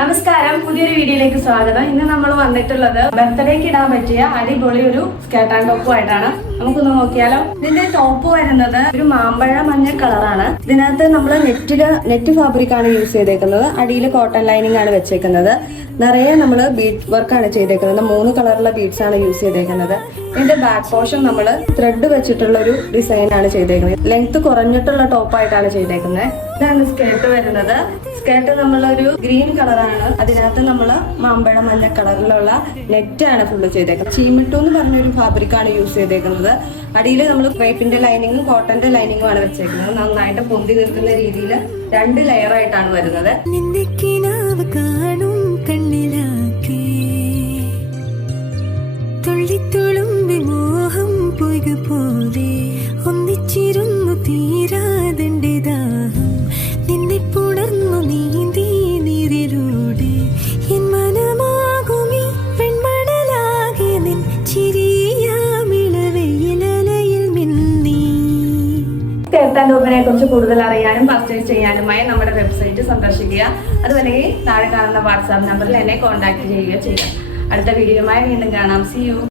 നമസ്കാരം, പുതിയൊരു വീഡിയോയിലേക്ക് സ്വാഗതം. ഇന്ന് നമ്മൾ വന്നിട്ടുള്ളത് ബർത്ത്ഡേക്ക് ഇടാൻ പറ്റിയ അടിപൊളി ഒരു സ്കേർട്ട് ആൻഡ് ടോപ്പും ആയിട്ടാണ്. നമുക്കൊന്ന് നോക്കിയാലോ. ഇതിന്റെ ടോപ്പ് വരുന്നത് ഒരു മാമ്പഴ മഞ്ഞ കളറാണ്. ഇതിനകത്ത് നമ്മൾ നെറ്റ് ഫാബ്രിക് ആണ് യൂസ് ചെയ്തേക്കുന്നത്. അടിയിൽ കോട്ടൺ ലൈനിങ് ആണ് വെച്ചേക്കുന്നത്. നിറയെ നമ്മൾ ബീഡ് വർക്കാണ് ചെയ്തേക്കുന്നത്. 3 കളറുള്ള ബീഡ്സ് ആണ് യൂസ് ചെയ്തേക്കുന്നത്. ഇതിന്റെ ബാക്ക് പോർഷൻ നമ്മൾ ത്രെഡ് വെച്ചിട്ടുള്ള ഒരു ഡിസൈൻ ആണ് ചെയ്തേക്കുന്നത്. ലെങ്ത് കുറഞ്ഞിട്ടുള്ള ടോപ്പായിട്ടാണ് ചെയ്തേക്കുന്നത്. ഇതാണ് സ്കേർട്ട് വരുന്നത്. സ്കേർട്ട് നമ്മളൊരു ഗ്രീൻ കളറാണ്. അതിനകത്ത് നമ്മൾ മാമ്പഴ മഞ്ഞ കളറിലുള്ള നെറ്റ് ആണ് ഫുള്ള് ചെയ്തേക്കുന്നത്. ചീമിട്ടു എന്ന് പറഞ്ഞൊരു ഫാബ്രിക് ആണ് യൂസ് ചെയ്തേക്കുന്നത്. അടിയിൽ നമ്മൾ ക്രേപ്പിന്റെ ലൈനിങ്ങും കോട്ടന്റെ ലൈനിങ്ങും ആണ് വെച്ചേക്കുന്നത്. നന്നായിട്ട് പൊന്തി നിൽക്കുന്ന രീതിയിൽ 2 ലെയർ ആയിട്ടാണ് വരുന്നത്. സ്കേർട്ട് ആൻഡ് ടോപ്പിനെ കുറിച്ച് കൂടുതൽ അറിയാനും പർച്ചേസ് ചെയ്യാനുമായി നമ്മുടെ വെബ്സൈറ്റ് സന്ദർശിക്കുക. അതുപോലെ താഴെ കാണുന്ന വാട്സാപ്പ് നമ്പറിൽ എന്നെ കോൺടാക്ട് ചെയ്യുക. അടുത്ത വീഡിയോയുമായി വീണ്ടും കാണാം. See you.